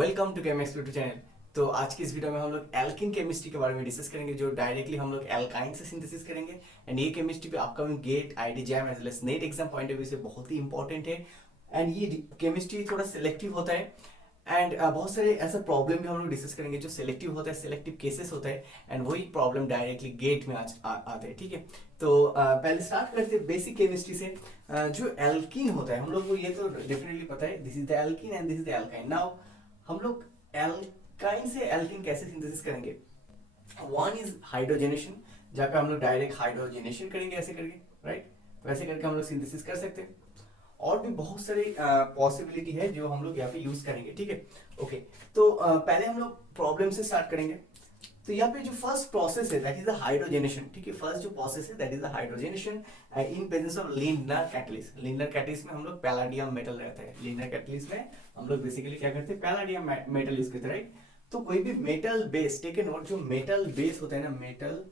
Welcome to chem explore channel. तो आज की इस वीडियो में हम लोग एल्किन केमिस्ट्री के बारे में डिस्कस करेंगे, जो डायरेक्टली हम लोग एल्काइन से सिंथेसिस करेंगे। एंड ये केमिस्ट्री पे upcoming GATE IIT JAM as well as NET exam point of view से बहुत ही इंपॉर्टेंट है। एंड ये केमिस्ट्री थोड़ा सिलेक्टिव होता है। एंड बहुत सारे ऐसा प्रॉब्लम भी हम लोग डिस्कस करेंगे जो सिलेक्टिव होता है, सिलेक्टिव केसेस होता है। एंड वही प्रॉब्लम डायरेक्टली गेट में आज आते हैं, ठीक है। तो पहले स्टार्ट करते हैं बेसिक केमिस्ट्री से। जो एल्कीन होता है, हम लोग को ये तो डेफिनेटली पता है, this is the alkene and this is the alkyne. Now हम लोग एल्काइन से एल्कीन कैसे सिंथेसिस करेंगे? वन इज हाइड्रोजनेशन, जहाँ पे हम लोग डायरेक्ट हाइड्रोजनेशन करेंगे ऐसे करके, राइट। वैसे करके हम लोग सिंथेसिस कर सकते हैं। और भी बहुत सारे पॉसिबिलिटी है जो हम लोग यहाँ पे यूज करेंगे, ठीक है। ओके, तो पहले हम लोग प्रॉब्लम से स्टार्ट करेंगे। तो यहाँ पे जो फर्स्ट प्रोसेस है दैट इज द हाइड्रोजनेशन, ठीक है। फर्स्ट जो प्रोसेस है that is the hydrogenation in presence of Lindner catalyst. Lindner catalyst में हम लोग पैलाडियम मेटल रहता है। लिंडनर कैटलिस्ट में हम लोग बेसिकली क्या करते हैं, पैलाडियम मेटल यूज करते हैं, राइट। तो कोई भी metal base, take a note, जो मेटल बेस होता है ना, मेटल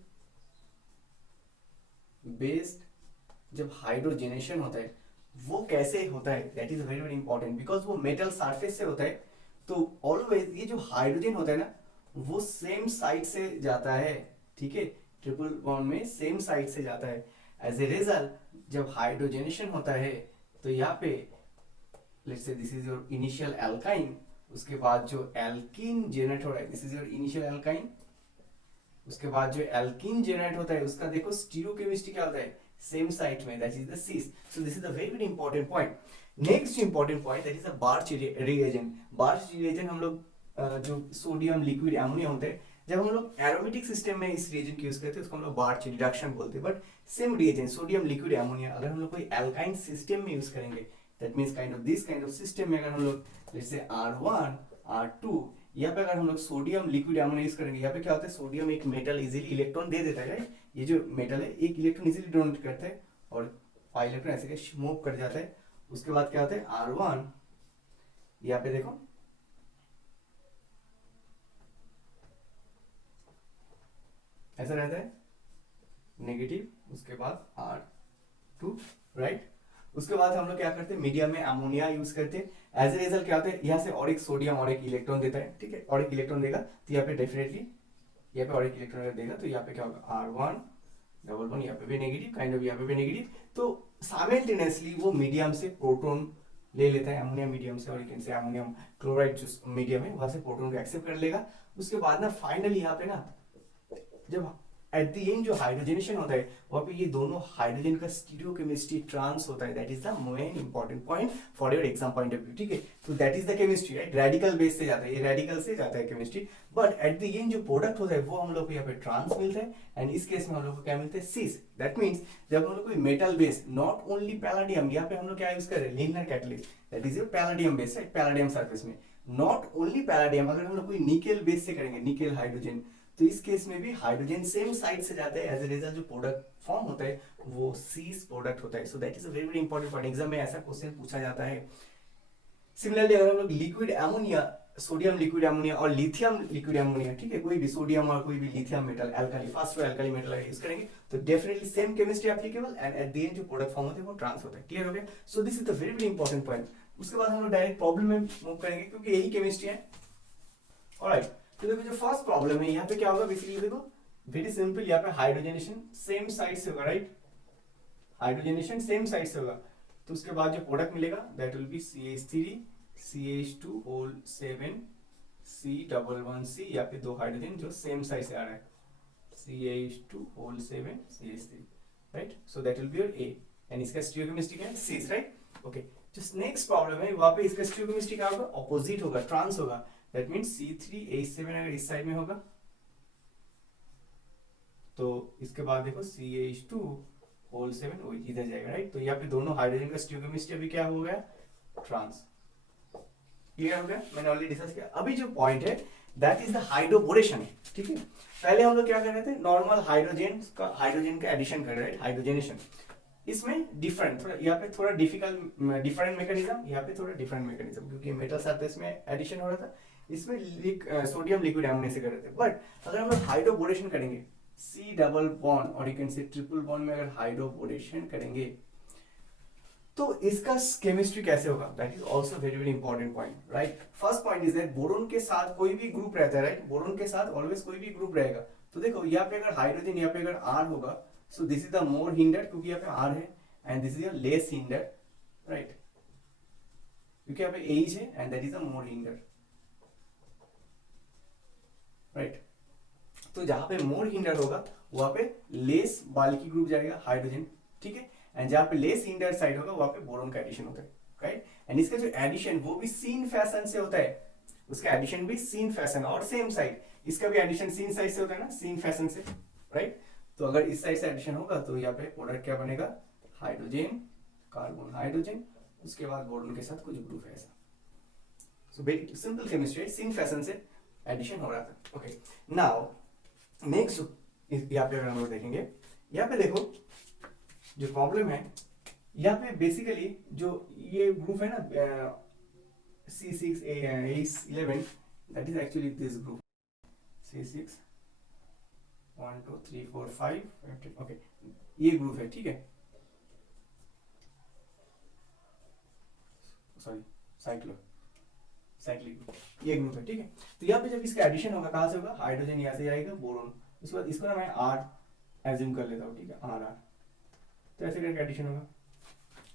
बेस्ड जब हाइड्रोजनेशन होता है वो कैसे होता है, that is very very important, because वो मेटल सरफेस से होता है। तो ऑलवेज ये जो हाइड्रोजन होता है ना, वो सेम साइड से जाता है, ठीक है। ट्रिपल बॉन्ड में सेम साइड से जाता है। एज ए रिजल्ट जब हाइड्रोजनेशन होता है तो यहाँ पे let's say this is your initial alkyne, उसके बाद जो एल्कीन जनरेट हो रहा है, this is your initial alkyne. उसके बाद जो एल्कीन जनरेट होता है उसका देखो स्टीरियोकेमिस्ट्री क्या होता है, सेम साइट में, that is the cis. So this is the very very important point. Next important point that is the birch reagent. Birch reagent हम लोग जो सोडियम लिक्विड एमोनिया होते हैं, जब हम लोग एरोमेटिक सिस्टम में इस रिएजेंट यूज करते हैं उसको हम लोग बार्च रिडक्शन बोलते हैं। But same reagent sodium liquid ammonia अगर हम लोग कोई एल्काइन सिस्टम में यूज करेंगे, that means kind of this kind of system में अगर हम लोग जैसे R1 R2, यहाँ पे अगर हम लोग सोडियम लिक्विड एमोनिया यूज करेंगे, यहाँ पे क्या होता है, सोडियम एक मेटल इजीली इलेक्ट्रॉन दे देता है, राइट। ये जो मेटल है एक इलेक्ट्रॉन इजीली डोनेट करता है और 5 इलेक्ट्रॉन ऐसे मूव कर जाता है। उसके बाद क्या होता है, R1 यहाँ पे देखो ऐसा रहता है नेगेटिव, उसके बाद R2, राइट। उसके बाद हम लोग क्या करते हैं, मीडियम में अमोनिया यूज करते हैं। एज ए रिजल्ट क्या होता है, यहाँ से और एक सोडियम और एक इलेक्ट्रॉन देता है, ठीक है। और एक इलेक्ट्रॉन देगा तो यहाँ पे डेफिनेटली यहाँ पे और एक इलेक्ट्रॉन देगा तो यहाँ पे क्या होगा, R1 डबल वन, यहाँ पे भी नेगेटिव, काइंड ऑफ यहाँ पे भी नेगेटिव। तो साइमल्टेनियसली वो मीडियम से प्रोटॉन ले लेता है, अमोनिया मीडियम से, और एक से अमोनियम क्लोराइड जो मीडियम है वहां से प्रोटॉन को एक्सेप्ट कर लेगा। उसके बाद ना फाइनली यहाँ पे ना जब एट द एंड जो हाइड्रोजनेशन होता है वहां पे ये दोनों हाइड्रोजन का स्टीरियोकेमिस्ट्री ट्रांस होता है। That is the main important point for your exam point of view, ठीक है। तो that is the chemistry, right. Radical base से जाता है, ये रेडिकल से जाता है chemistry, but at the end जो प्रोडक्ट होता है वो हम लोग को यहाँ पे ट्रांस मिलता है। एंड इस केस में हम लोग को क्या मिलता है, सीस। दैट मीन्स जब हम लोग कोई metal base, not only palladium, यहाँ पे हम लोग क्या यूज कर रहे हैं, linear catalyst, that is your palladium base, right. Palladium surface में नॉट ओनली पैलाडियम, अगर हम लोग कोई निकेल बेस से करेंगे, निकेल हाइड्रोजन, तो इस केस में भी हाइड्रोजन सेम साइड से जाता है। एज ए रिजल्ट जो प्रोडक्ट फॉर्म होता है वो सीस प्रोडक्ट होता है। So that is a very very important point, exam में ऐसा क्वेश्चन पूछा जाता है। सिमिलरली अगर हम लोग liquid ammonia, sodium liquid ammonia और लिथियम लिक्विड एमोनिया, ठीक है, कोई भी सोडियम और कोई भी lithium metal alkali, first alkali metal use करेंगे तो definitely same chemistry applicable and at the end जो प्रोडक्ट फॉर्म होता है वो ट्रांस होता है। क्लियर हो गया? सो this is the very very important point. उसके बाद हम लोग डायरेक्ट प्रॉब्लम में मूव करेंगे क्योंकि यही केमिस्ट्री है। ऑलराइट, तो देखो जो फर्स्ट प्रॉब्लम है यहाँ पे क्या होगा, बेसिकली देखो वेरी सिंपल, यहाँ पे हाइड्रोजनेशन सेम साइड से होगा, राइट। हाइड्रोजनेशन सेम साइड से होगा तो उसके बाद जो प्रोडक्ट मिलेगा that will B CH3 CH2 whole 7 C11C, यहाँ पे दो हाइड्रोजन जो सेम साइड से आ रहा है, CH2 whole 7 CH3, right. So that will be your A and इसका स्टीरियोकेमिस्ट्री क्या है, C, राइट। ओके, जो नेक्स्ट प्रॉब्लम है वहां पे इसका स्टीरियोकेमिस्ट्री क्या होगा, ऑपोजिट होगा, ट्रांस होगा। दैट मींस C3H7 अगर इस साइड में होगा तो इसके बाद देखो CH2 होल 7 वो इधर जाएगा, राइट। तो यहाँ पे दोनों हाइड्रोजन का स्टीरियोकेमिस्ट्री अभी क्या हो गया, ट्रांस। क्लियर हो गया? मैंने ऑलरेडी डिस्कस किया। अभी जो पॉइंट है दैट इज द हाइड्रोबोरेशन, ठीक है। पहले हम लोग क्या कर रहे थे, नॉर्मल हाइड्रोजन का एडिशन कर रहे हैं, हाइड्रोजनेशन। इसमें डिफरेंट, थोड़ा यहाँ पे थोड़ा डिफरेंट मैकेनिज्म, यहाँ पे थोड़ा डिफरेंट मैकेनिज्म, क्योंकि मेटल सरफेस में एडिशन हो रहा था, इसमें सोडियम लिक्विड एमोनिया से कर रहे थे। बट अगर हम लोग हाइड्रोबोरेशन करेंगे, C डबल बॉन्ड और यू कैन से ट्रिपल बॉन्ड में अगर हाइड्रोबोरेशन करेंगे तो इसका केमिस्ट्री कैसे होगा, that is also very very important point, right. First point is that boron के साथ कोई भी ग्रुप रहता है, राइट, बोरोन के साथ ऑलवेज कोई भी ग्रुप रहेगा। तो देखो यहाँ पे अगर हाइड्रोजन, यहाँ पे अगर आर होगा, सो this is the more hindered क्योंकि यहाँ पे आर है, and this is the less hindered, right, क्योंकि यहाँ पे एच है and that is the more hindered, right. तो जहां पे मोर हिंडर्ड होगा वहां पे लेस बाल्की ग्रुप जाएगा हाइड्रोजन, ठीक है, एंड जहां पे लेस हिंडर्ड साइड होगा वहां पे बोरोन का एडिशन होता है, राइट। एंड इसका जो एडिशन वो भी सीन फैशन से होता है, उसका एडिशन भी सीन फैशन, और सेम साइड इसका भी एडिशन सीन साइड से होता है ना, सीन फैशन से, राइट। तो अगर इस साइड से एडिशन होगा तो यहाँ पे प्रोडक्ट क्या बनेगा, हाइड्रोजन कार्बन हाइड्रोजन, उसके बाद बोरोन के साथ कुछ ग्रुप है ऐसा। So very simple chemistry, syn fashion से एडिशन हो रहा था, ओके। नाउ नेक्स्ट यहाँ पे अगर हम लोग देखेंगे, यहाँ पे देखो जो प्रॉब्लम है, यहाँ पे बेसिकली जो ये ग्रुप है ना C6H11, that is actually this group C6 1 2 3 4 5, okay, ये ग्रुप है, ठीक है, सॉरी साइक्लिक ग्रुप, ये ग्रुप है, ठीक है। तो यहाँ पे जब इसका एडिशन होगा कहाँ से होगा, हाइड्रोजन यहाँ से आएगा, बोरोन, उसके बाद इसको ना मैं आर एज्यूम कर लेता हूँ, ठीक है, आर, तो ऐसे करके एडिशन होगा।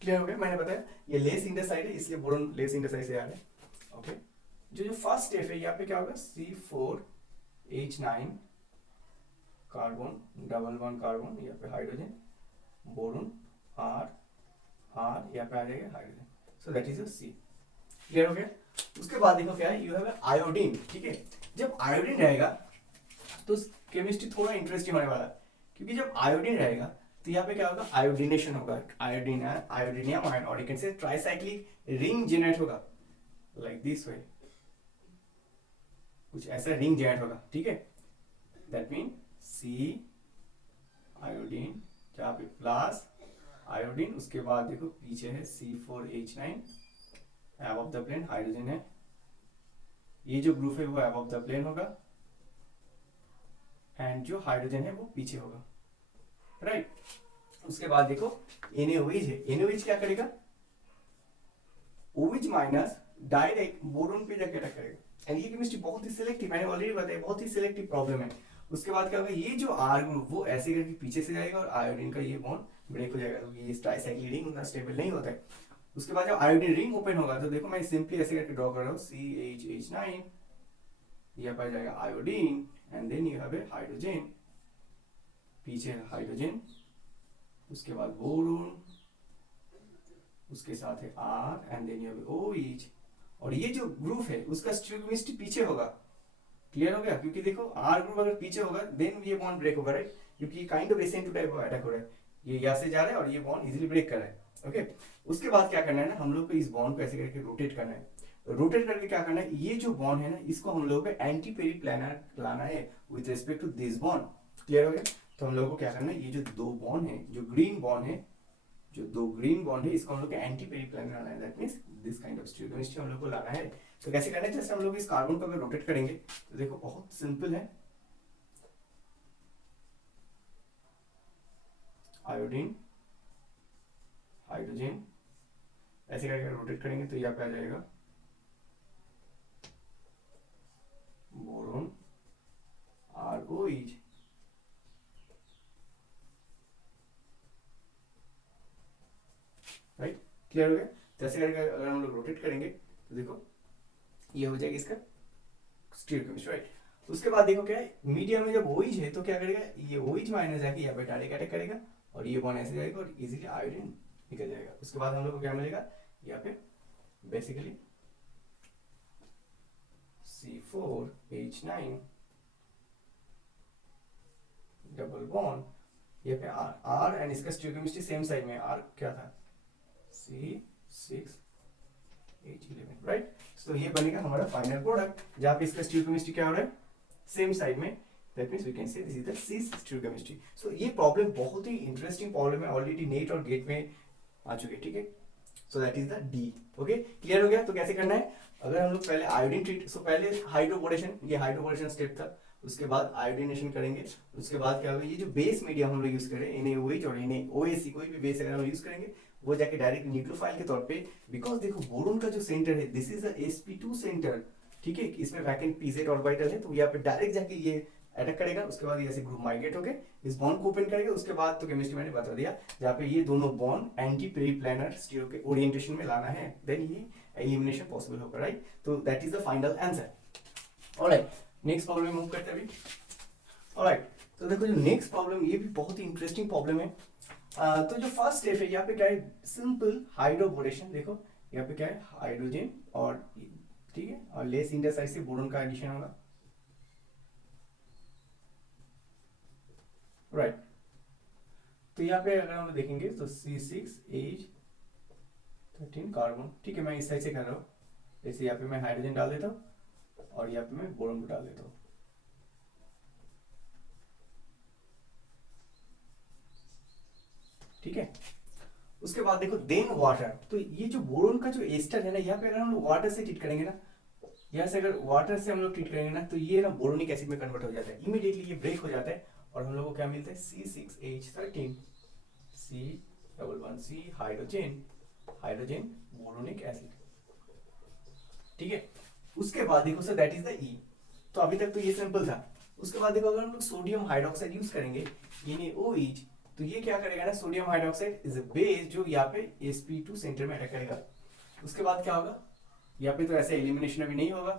क्लियर हो गया, मैंने बताया ये लेस इंडर साइड है इसलिए बोरोन लेस इंडर साइड से आ रहा है, ओके। जो फर्स्ट स्टेप है यहाँ पे क्या होगा, C4H9 carbon double one carbon, यहाँ पे हाइड्रोजन, बोरोन आर आर, यहाँ पे आ जाएगा hydrogen, so that is your C। Clear हो गया। उसके बाद देखो क्या है, यू हैव आयोडीन, ठीक है। जब आयोडीन रहेगा तो केमिस्ट्री थोड़ा इंटरेस्टिंग होने वाला है, क्योंकि जब आयोडीन रहेगा तो यहाँ पे क्या होगा, आयोडीनेशन होगा, आयोडीनियम आयन, और यू कैन से ट्राइसाइक्लिक रिंग जनरेट होगा, लाइक दिस वे, कुछ ऐसा रिंग जनरेट होगा, ठीक है। दैट मीन C आयोडीन, जहाँ पे प्लस आयोडीन, उसके बाद देखो पीछे है C4H9, above the plane hydrogen है, ये जो ग्रुप है वो अबव द प्लेन होगा, एंड जो हाइड्रोजन है वो पीछे होगा, राइट। उसके बाद देखो NaOH है, NaOH क्या करेगा, OH माइनस डायरेक्ट बोरोन पे जाके अटैक करेगा, एंड ये केमिस्ट्री बहुत ही सिलेक्टिव, मैंने ऑलरेडी बताया बहुत ही सिलेक्टिव प्रॉब्लम है। उसके बाद क्या होगा, ये जो R ग्रुप वो ऐसे करके पीछे से जाएगा और आयोडीन का ये बॉन्ड ब्रेक हो जाएगा, क्योंकि ये ट्राइसाइक्लिक रिंग उतना स्टेबल नहीं होता है। उसके बाद जब आयोडीन रिंग ओपन होगा तो देखो मैं सिंपली ऐसे करके ड्रॉ कर रहा हूँ, CHH9, यहाँ पर जाएगा iodine, and then you have a hydrogen, पीछे हाइड्रोजन, उसके बाद बोरोन, उसके साथ है R, and then you have OH, और ये जो ग्रुप है उसका स्टिरियोकेमिस्ट्री पीछे होगा। क्लियर हो गया, क्योंकि देखो R ग्रुप अगर पीछे होगा देन ये बॉन्ड ब्रेक होगा, राइट, क्योंकि काइंड ऑफ एसिड टाइप का अटैक हो रहा है, ये यहाँ से जा रहा है और ये बॉन्ड इजीली ब्रेक कर रहा है, ओके। उसके बाद क्या करना है ना, हम लोग को इस बॉन्ड को ऐसे करके रोटेट करना है, रोटेट करके क्या करना है, ये जो बॉन्ड है ना इसको हम लोगों को एंटी पेरिप्लानर लाना है with respect to this bond. Clear हो गया। तो हम लोगों को क्या करना है, ये जो दो बॉन्ड है, जो ग्रीन बॉन्ड है, जो दो ग्रीन बॉन्ड है, इसको हम लोग को एंटी पेरिप्लानर लाना है, that means this kind of stereochemistry हम लोग को लाना है। तो कैसे करना है, जैसे हम लोग इस कार्बन को अगर रोटेट करेंगे तो देखो बहुत सिंपल है, आयोडीन हाइड्रोजन ऐसे करके रोटेट करेंगे तो यहाँ पे आ जाएगा बोरोन ROH, राइट। क्लियर हो गया। जैसे करके अगर हम लोग रोटेट करेंगे तो देखो ये हो जाएगा इसका स्टिरियोकेमिस्ट्री, राइट। उसके बाद देखो क्या है, मीडियम में जब OH है तो क्या करेगा, ये OH माइनस जाके यहाँ पे डायरेक्ट अटैक करेगा और ये बॉन्ड ऐसे जाएगा और इजीली आयोडीन निकल जाएगा। उसके बाद हम लोग को क्या मिलेगा, यहाँ पे बेसिकली C4H9 डबल बॉन्ड, यहाँ पे R एंड इसका स्टिरियोकेमिस्ट्री सेम साइड में, R क्या था C6H11, राइट। तो ये बनेगा हमारा फाइनल प्रोडक्ट, जहाँ पे इसका स्टिरियोकेमिस्ट्री क्या हो रहा है, सेम साइड में, that means we can say this is the cis stereochemistry. So ये प्रॉब्लम बहुत ही इंटरेस्टिंग प्रॉब्लम है, ऑलरेडी नेट और गेट में आ चुके, ठीक है। So that is the D, okay. Clear हो गया। तो कैसे करना है, अगर हम लोग पहले आयोडीन ट्रीट, सो पहले हाइड्रोबोरेशन, ये हाइड्रोबोरेशन स्टेप था, उसके बाद आयोडीनेशन करेंगे, उसके बाद क्या होगा, ये जो बेस मीडियम हम लोग यूज करें NaOH और NaOAC, कोई भी बेस अगर हम यूज करेंगे वो जाके डायरेक्ट न्यूक्लियोफाइल के तौर पे, बिकॉज देखो बोरोन का जो सेंटर है this is a sp2 centre, ठीक है, इसमें वैकेंट pz ऑर्बिटल है, तो यहाँ पे डायरेक्ट जाके ये अटैक करेगा, उसके बाद ये ऐसे ग्रुप माइग्रेट होके इस बॉन्ड को ओपन करेगा, उसके बाद तो केमिस्ट्री मैंने बता दिया, जहाँ पे ये दोनों बॉन्ड एंटी पेरिप्लानर स्टीरियो के ओरिएंटेशन में लाना है, देन ये एलिमिनेशन पॉसिबल होगा, राइट। तो that is the final answer. Alright, next problem में मूव करते हैं अभी। ऑलराइट, तो देखो जो नेक्स्ट प्रॉब्लम, ये भी बहुत ही इंटरेस्टिंग प्रॉब्लम है। तो जो फर्स्ट स्टेप है यहाँ पे क्या है, सिंपल हाइड्रोबोरेशन। देखो यहाँ पे क्या है, हाइड्रोजन और, ठीक है, और लेस इंडर से बोरोन का एडिशन होगा, राइट। तो यहाँ पे अगर हम देखेंगे तो C6H13 कार्बन, ठीक है, मैं इस साइड से कर रहा हूँ, जैसे यहाँ पे मैं हाइड्रोजन डाल देता हूँ और यहाँ पे मैं बोरोन को डाल देता हूँ, ठीक है। उसके बाद देखो देन वाटर, तो ये जो बोरोन का जो एस्टर है ना, यहाँ पे अगर हम लोग वाटर से ट्रीट करेंगे ना, यहाँ से अगर वाटर से हम लोग ट्रीट करेंगे ना, तो ये ना बोरोनिक एसिड में कन्वर्ट हो जाता है, इमीडिएटली ये ब्रेक हो जाता है और हम लोग को क्या मिलता है, C6H13 C11C hydrogen, hydrogen बोरोनिक acid, ठीक है। उसके बाद देखो sir that is the E, तो अभी तक तो ये सिंपल था। उसके बाद देखो अगर हम लोग सोडियम हाइड्रोक्साइड यूज करेंगे, NaOH, तो ये क्या करेगा ना, sodium hydroxide is a base जो यहाँ पे sp2 सेंटर में अटैक करेगा। उसके बाद क्या होगा, यहाँ पे तो ऐसे एलिमिनेशन अभी नहीं होगा,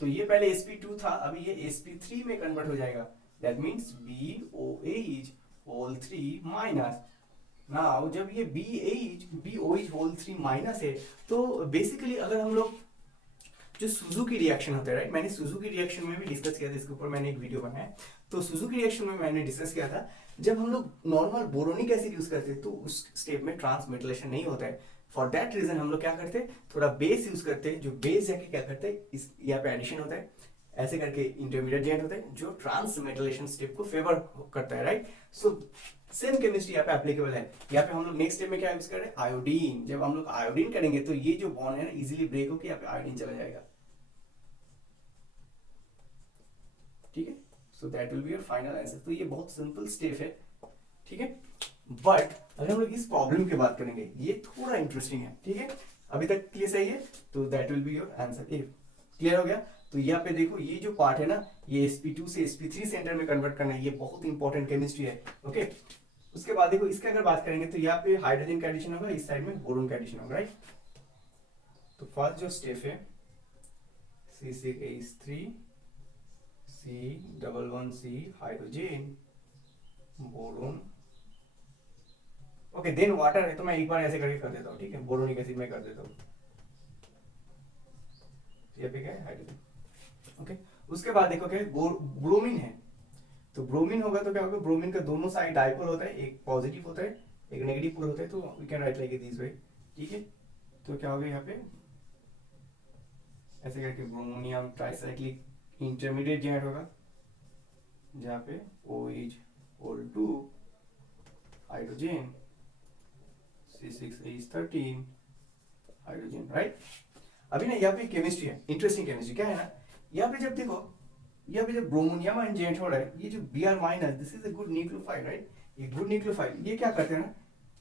तो ये पहले sp2 था, अभी ये sp3 में कन्वर्ट हो जाएगा, that means BOH whole 3 minus. Now जब ये BOH होल 3 माइनस है, तो बेसिकली अगर हम लोग जो सुजुकी रिएक्शन होता है, राइट, मैंने सुजुकी रिएक्शन में भी डिस्कस किया था, इसके ऊपर मैंने एक वीडियो बनाया। तो सुजुकी रिएक्शन में मैंने डिस्कस किया था, जब हम लोग नॉर्मल बोरोनिक एसिड यूज करते हैं तो उस स्टेप में ट्रांसमेटलेशन नहीं होता है, फॉर दैट रीजन हम लोग क्या करते हैं, थोड़ा बेस यूज करते हैं, जो बेस जाके क्या करते हैं, इस यहाँ पे एडिशन होता है, ऐसे करके इंटरमीडिएट जेंट होता है जो ट्रांसमेटलेशन स्टेप को फेवर करता है, राइट। सो सेम केमिस्ट्री यहाँ पे एप्लीकेबल है। यहाँ पे हम लोग नेक्स्ट स्टेप में क्या यूज कर रहे हैं, आयोडीन। जब हम लोग आयोडीन करेंगे तो ये जो बॉन्ड है ना इजीली ब्रेक होकर यहाँ पे आयोडीन चला जाएगा, ठीक है। So that will be your final answer. तो ये बहुत सिंपल स्टेप है, ठीक है। बट अगर हम लोग इस प्रॉब्लम की बात करेंगे, ये थोड़ा इंटरेस्टिंग है, ठीक है। अभी तक क्लियर सही है, तो that will be your answer. Clear हो गया। तो यहाँ पे देखो ये जो पार्ट है ना, ये sp2 से sp3 सेंटर में कन्वर्ट करना है, ये बहुत इंपॉर्टेंट केमिस्ट्री है, ओके। उसके बाद देखो इसके अगर बात करेंगे तो यहाँ पे हाइड्रोजन का एडिशन होगा, इस साइड में बोरोन का एडिशन होगा, राइट। तो फर्स्ट जो स्टेप है C6H3 C11C hydrogen boron, okay. Then water है, तो मैं एक बार ऐसे करके कर देता हूँ, ठीक है, बोरोनिक एसिड में कर देता हूँ, ये पे क्या है, हाइड्रोजन, ओके। उसके बाद देखो क्या है, ब्रोमीन है, तो ब्रोमीन होगा तो क्या होगा, ब्रोमीन का दोनों साइड डाइपोल होता है, एक पॉजिटिव होता है एक नेगेटिव पोल होता है, तो we can write like this way, ठीक है। तो क्या होगा यहाँ पे ऐसे करके ब्रोमोनियम ट्राइसाइक्लिक इंटरमीडिएट जेनेट होगा, जहाँ पे OH whole 2 hydrogen C6H13 hydrogen, right. अभी ना यहाँ पे केमिस्ट्री है, इंटरेस्टिंग केमिस्ट्री क्या है ना, यहाँ पे जब देखो यहाँ पे जब ब्रोमोनियम आयन जेनेट हो रहा है, ये जो Br minus, this is a good nucleophile, right. ये गुड न्यूक्लियोफाइल ये क्या करते हैं ना,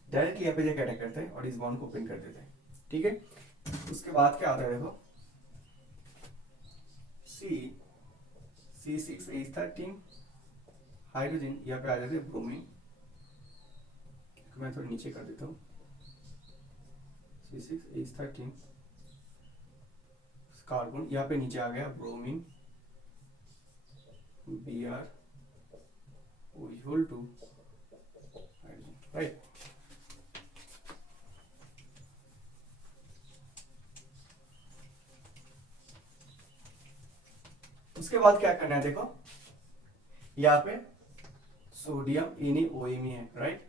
डायरेक्टली यहाँ पे जाकर अटैक करते हैं और इस बॉन्ड को ओपन कर देते हैं, ठीक है। उसके बाद क्या आता है देखो, C6H13 हाइड्रोजन, यहाँ पे आ जाते हैं ब्रोमीन, मैं थोड़ा नीचे कर देता हूँ, C6H13 कार्बन, यहाँ पे नीचे आ गया bromine Br OH whole 2 hydrogen, right. उसके बाद क्या करना है देखो, यहाँ पे सोडियम NaOMe है, राइट।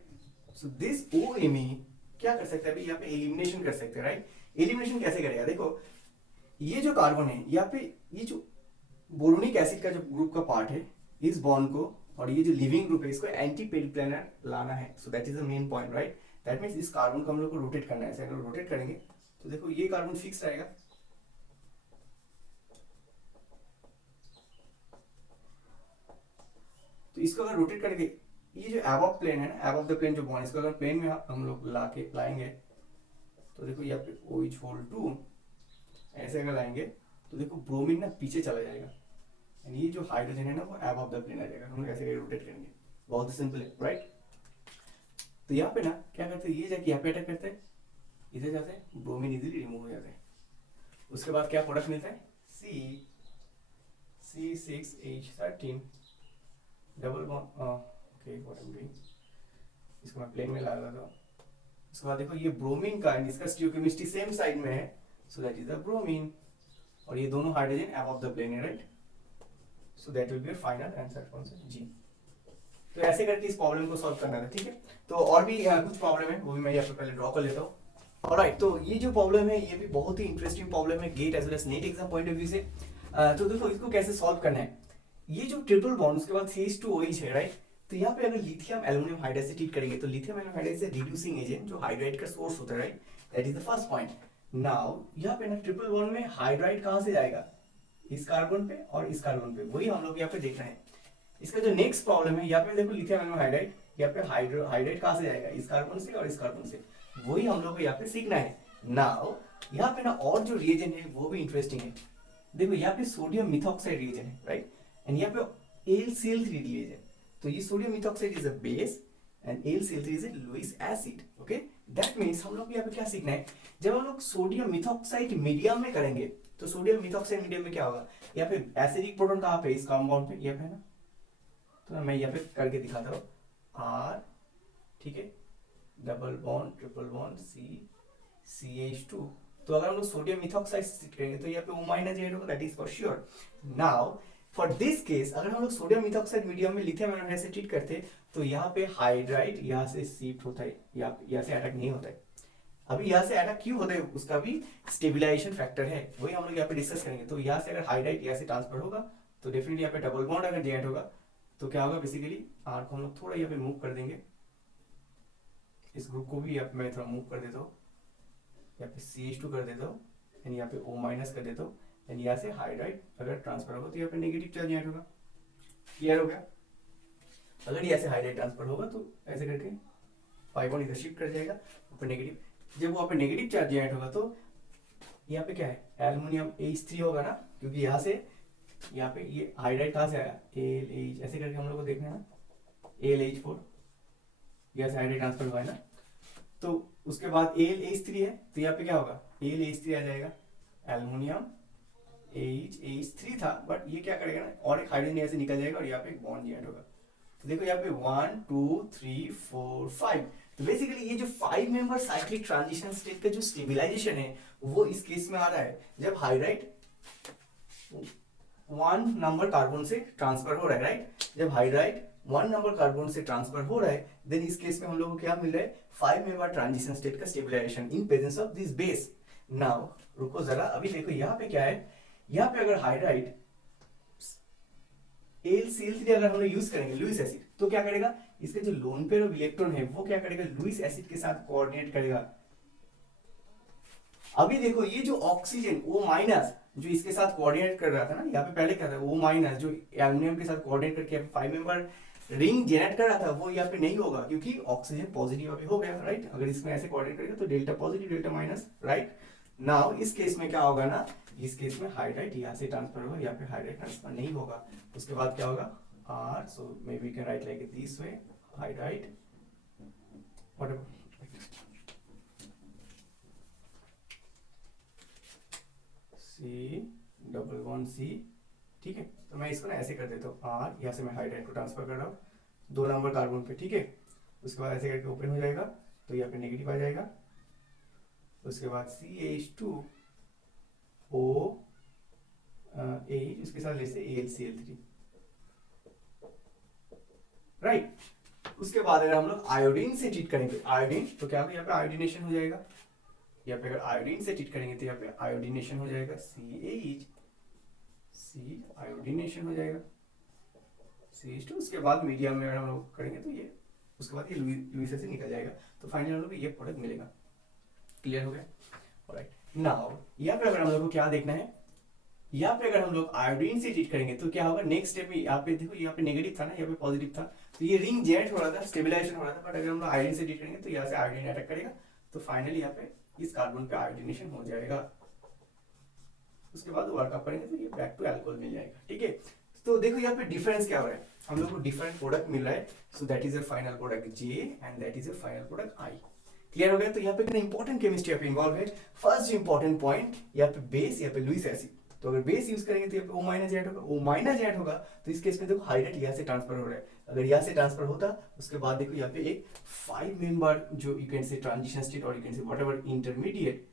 सो दिस OMe क्या कर सकते हैं, अभी यहाँ पे एलिमिनेशन कर सकते हैं, राइट। एलिमिनेशन कैसे करेगा, देखो ये जो कार्बन है यहाँ पे, ये जो बोरोनिक एसिड का जो ग्रुप का पार्ट है, इस बॉन्ड को और ये जो लिविंग ग्रुप है इसको एंटी पेरिप्लानर लाना है, so that is the main point, right. That means इस कार्बन को हम लोग को रोटेट करना है, ऐसे अगर रोटेट करेंगे तो देखो ये कार्बन फिक्स रहेगा, तो इसको अगर रोटेट करेंगे, ये जो एबव प्लेन है ना, एबव द प्लेन जो बॉन्ड, इसको अगर प्लेन में हम लोग लाएंगे तो देखो यहाँ पे OH होल 2 ऐसे अगर लाएंगे तो देखो ब्रोमीन ना पीछे चला जाएगा, ये जो हाइड्रोजन है ना वो एबव द प्लेन आ जाएगा। हम लोग ऐसे रोटेट करेंगे, बहुत सिंपल है राइट। तो यहाँ पे ना क्या करते हैं, ये जाके यहाँ पे अटैक करते हैं, इधर जाते हैं, ब्रोमीन इजीली रिमूव हो जाता है। उसके बाद क्या प्रोडक्ट मिलता है, C6H13 double bond, okay what I am doing, इसको मैं प्लेन में ला रहा था। उसके बाद देखो ये ब्रोमीन का एंड इसका स्टियोकेमिस्ट्री सेम साइड में है, so that is the bromine, और ये दोनों हाइड्रोजन अबव द प्लेन है right. So that will be your final answer, कौन सा, जी। तो ऐसे करके इस प्रॉब्लम को सॉल्व करना था, ठीक है। तो और भी कुछ प्रॉब्लम है, वो भी मैं यहाँ पे पहले ड्रॉ कर लेता हूँ। ऑलराइट, तो ये जो प्रॉब्लम है ये भी बहुत ही इंटरेस्टिंग प्रॉब्लम है GATE as well as NET exam point of view से। तो देखो इसको कैसे सॉल्व करना है, ये जो ट्रिपल बॉन्ड उसके बाद CH2OH है राइट। तो यहाँ पे अगर लिथियम एल्युमिनियम हाइड्राइड से ट्रीट करेंगे तो लिथियम एल्युमिनियम हाइड्राइड से रिड्यूसिंग एजेंट जो हाइड्राइड का सोर्स होता है right, that is the first point. Now यहाँ पे ना ट्रिपल बॉन्ड में हाइड्राइड कहाँ से जाएगा, इस कार्बन पे और इस कार्बन पे, वही हम लोग यहाँ पे देखना है। इसका जो नेक्स्ट प्रॉब्लम है, यहाँ पे देखो लिथियम एल्युमिनियम हाइड्राइड, यहाँ पे हाइड्राइड कहाँ से जाएगा, इस कार्बन से और इस कार्बन से, वही हम लोग को यहाँ पे सीखना है। नाउ यहाँ पे ना और जो रिएजेंट है वो भी इंटरेस्टिंग है। देखो यहाँ पे सोडियम मिथॉक्साइड रिएजेंट है राइट, एंड यहाँ पे AlCl3 रिएजेंट। तो ये sodium methoxide is a base and AlCl3 is a Lewis acid, okay. That means हम लोग यहाँ पे क्या सीखना है, जब हम लोग सोडियम मिथॉक्साइड मीडियम में करेंगे तो सोडियम मिथॉक्साइड मीडियम में क्या होगा, यहाँ पे एसिडिक प्रोटॉन कहाँ पे, इस कंपाउंड पे, यहाँ पे है ना। तो मैं यहाँ पे करके दिखाता हूँ, R ठीक है, double bond triple bond CH2। तो अगर हम लोग सोडियम मिथॉक्साइड करेंगे तो यहाँ पे O- ऐड होगा, that is for sure. Now for this case अगर हम लोग सोडियम मिथॉक्साइड मीडियम में लिथियम आयोनाइड से ट्रीट करते तो यहाँ पे हाइड्राइड यहाँ से शिफ्ट होता है, यहाँ से अटैक नहीं होता है। अभी यहाँ से अटैक क्यों होता है, उसका भी स्टेबिलाईजेशन फैक्टर है, वही हम लोग यहाँ पे डिस्कस करेंगे। तो यहाँ से अगर हाइड्राइड यहाँ से ट्रांसफर होगा तो डेफिनेटली यहाँ पे डबल बॉन्ड अगर जॉइंट होगा तो क्या होगा, बेसिकली R को हम लोग थोड़ा यहाँ पे मूव कर देंगे, इस ग्रुप को भी यहाँ पे मैं थोड़ा मूव कर देता हूँ, यहाँ पे CH2 कर देता हूँ एंड यहाँ पे O- कर देता हूँ एंड यहाँ से हाइड्राइड अगर ट्रांसफर होगा तो यहाँ पे नेगेटिव चार्ज ऐड होगा, क्लियर हो गया। अगर यहाँ से हाइड्राइड ट्रांसफर होगा तो ऐसे करके 5 बॉन्ड इधर शिफ्ट कर जाएगा ऊपर नेगेटिव, जब वो पे नेगेटिव चार्ज ऐड होगा तो यहाँ पे क्या है, एल्युमिनियम H3 होगा ना, क्योंकि यहाँ से यहाँ पे ये हाइड्राइड कहाँ से आया, AlH, ऐसे करके हम लोग को देखना है ना, AlH4 यहाँ से हाइड्राइड ट्रांसफर हुआ है ना। तो उसके बाद AlH3 है तो यहाँ पे क्या होगा, AlH3 आ जाएगा, एल्युमिनियम H3 था बट ये क्या करेगा ना, और एक हाइड्रोजन यहाँ से निकल जाएगा और यहाँ पे एक बॉन्ड जॉइंट होगा। तो देखो यहाँ पे 1 2 3 4 5, तो बेसिकली ये जो 5 मेंबर साइक्लिक ट्रांजिशन स्टेट का जो स्टेबलाइजेशन है वो इस केस में आ रहा है जब हाइड्राइड 1 नंबर कार्बन से ट्रांसफर हो रहा है राइट। जब हाइड्राइड 1 नंबर कार्बन से ट्रांसफर हो रहा है देन इस केस में हम लोग को क्या मिल रहा है, 5 मेंबर ट्रांजिशन स्टेट का stabilization in presence of this base. Now रुको जरा, अभी देखो यहाँ पे क्या है, यहाँ पे अगर हाइड्राइड AlCl3 अगर हम लोग यूज करेंगे लुईस एसिड तो क्या करेगा, इसका जो लोन पेयर ऑफ इलेक्ट्रॉन है वो क्या करेगा, लुईस एसिड के साथ कोऑर्डिनेट करेगा। अभी देखो ये जो ऑक्सीजन O- जो इसके साथ कोऑर्डिनेट कर रहा था ना, यहाँ पे पहले क्या था, O- जो एल्युमिनियम के साथ कोऑर्डिनेट करके 5 मेंबर रिंग जनरेट कर रहा था वो यहाँ पे नहीं होगा क्योंकि ऑक्सीजन पॉजिटिव अभी हो गया राइट। अगर इसमें ऐसे कोऑर्डिनेट करेगा तो delta positive delta minus right. Now इस केस में क्या होगा ना, इस केस में हाइड्राइड यहाँ से ट्रांसफर होगा, यहाँ पे हाइड्राइड ट्रांसफर नहीं होगा। उसके बाद क्या होगा, R, so maybe we can write like this way, hydride whatever C double bond C, ठीक है। तो मैं इसको ना ऐसे कर देता हूँ, R यहाँ से मैं हाइड्राइड को ट्रांसफर कर रहा हूँ 2 नंबर कार्बन पे, ठीक है। उसके बाद ऐसे करके ओपन हो जाएगा तो यहाँ पे नेगेटिव आ जाएगा। उसके बाद CH2 OH, उसके साथ जैसे AlCl3 राइट। उसके बाद अगर हम लोग आयोडीन से ट्रीट करेंगे, आयोडीन तो क्या होगा, यहाँ पे आयोडीनेशन हो जाएगा। यहाँ पे अगर आयोडीन से ट्रीट करेंगे तो यहाँ पे आयोडीनेशन हो जाएगा, CH आयोडीनेशन हो जाएगा CH2। उसके बाद मीडियम में अगर हम लोग करेंगे तो ये उसके बाद ये लुईस से निकल जाएगा, तो फाइनली हम लोग को ये प्रोडक्ट मिलेगा। क्लियर हो गया, ऑलराइट। नाउ यहाँ पे अगर हम लोग को क्या देखना है, यहाँ पे अगर हम लोग आयोडीन से ट्रीट करेंगे तो क्या होगा, नेक्स्ट स्टेप में यहाँ पे देखो, यहाँ पे नेगेटिव था ना, यहाँ पे पॉजिटिव था, तो ये रिंग जेट हो रहा था, स्टेबलाइजेशन हो रहा था। बट अगर हम लोग आयोडीन से ट्रीट करेंगे तो यहाँ से आयोडीन अटैक करेगा, तो फाइनली यहाँ पे इस कार्बन पे आयोडीनेशन हो जाएगा, उसके बाद वर्कअप करेंगे तो ये बैक टू अल्कोहल मिल जाएगा। ठीक है, तो देखो यहाँ पे डिफरेंस क्या हो रहा है, हम लोग को डिफरेंट प्रोडक्ट मिल रहा है, so that is your final product J and that is your final product I। Clear हो गया? तो यहाँ पे कितना इंपॉर्टेंट केमिस्ट्री यहाँ पे इन्वॉल्व है। फर्स्ट इंपॉर्टेंट पॉइंट यहाँ पे बेस, यहाँ पे लुईस एसिड, तो अगर बेस यूज करेंगे तो यहाँ पे O माइनस ऐड होगा, O माइनस ऐड होगा तो इस केस में देखो हाइड्रेट यहाँ से ट्रांसफर हो रहा है, अगर यहाँ से ट्रांसफर होता उसके बाद देखो यहाँ पे एक 5 मेंबर जो you can say transition state और you can say whatever intermediate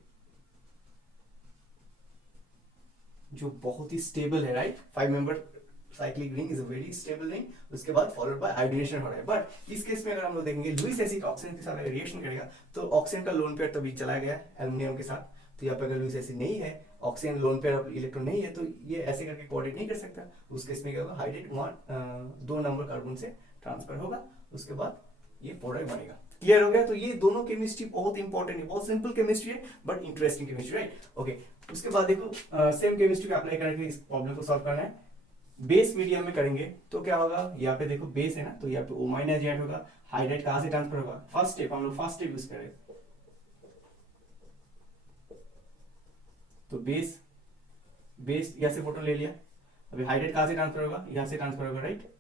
जो बहुत ही स्टेबल है, right, 5 member cyclic ring is a very stable ring, उसके बाद फॉलोड बाय आयोडीनेशन हो रहा है। बट इस केस में अगर हम लोग देखेंगे लुईस एसिड ऑक्सीजन के साथ अगर रिएक्शन करेगा तो ऑक्सीजन का लोन पेयर तभी चला गया एल्युमिनियम के साथ, तो यहाँ पे अगर लुईस एसिड नहीं है, ऑक्सीजन लोन पेयर इलेक्ट्रॉन नहीं है, तो ये ऐसे करके कोऑर्डिनेट नहीं कर सकता, उस केस में क्या होगा, हाइड्रेट 2 नंबर कार्बन से ट्रांसफर होगा, उसके बाद ये प्रोडक्ट बनेगा। क्लियर हो गया? तो ये दोनों केमिस्ट्री बहुत इंपॉर्टेंट है, बहुत सिंपल केमिस्ट्री है but interesting chemistry, right. Okay, उसके बाद देखो सेम केमिस्ट्री को अप्लाई करके इस प्रॉब्लम को सॉल्व करना है। बेस मीडियम में करेंगे तो क्या होगा, यहाँ पे देखो बेस है ना, तो यहाँ पे O माइनस ऐड होगा, हाइड्रेट कहां से ट्रांसफर होगा, फर्स्ट स्टेप हम लोग फर्स्ट स्टेप यूज करें, तो बेस यहाँ से फोटो ले लिया, अभी हाइड्रेट कहां से ट्रांसफर होगा, यहाँ से ट्रांसफर होगा, राइट,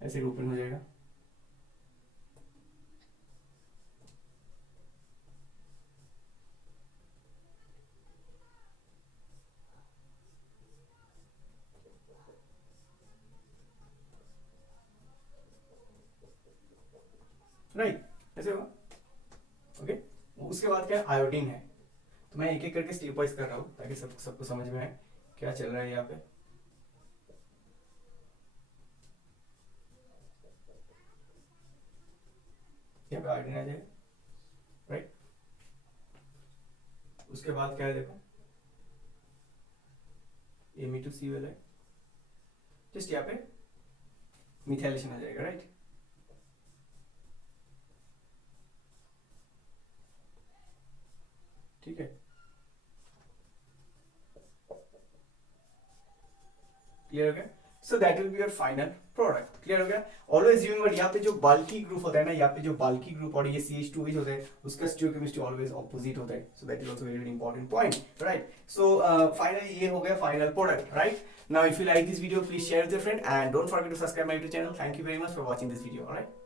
ऐसे ओपन हो जाएगा। राइट, ऐसे होगा। ओके, उसके बाद क्या है, आयोडीन है, तो मैं एक एक करके स्टेप वाइज कर रहा हूँ ताकि सबको समझ में आए क्या चल रहा है यहाँ पे। यहाँ पे आयोडीन आ जाएगा, राइट, उसके बाद क्या है देखो Me2Cl है, जस्ट यहाँ पे मिथाइलेशन आ जाएगा, राइट। ठीक है, क्लियर हो गया? सो that will be your final product. Clear हो गया? ऑलवेज रिमेंबर यहाँ पे जो बाल्की ग्रुप होता है ना, यहाँ पे जो बाल्की ग्रुप और ये CH2 होता है उसका स्टोइकोकेमिस्ट्री ऑलवेज ऑपोजिट होता है, so that is also very important point, right. So finally ये हो गया final product, right. Now if you like this video please share with your friend and don't forget to subscribe my YouTube channel. Thank you very much for watching this video, alright.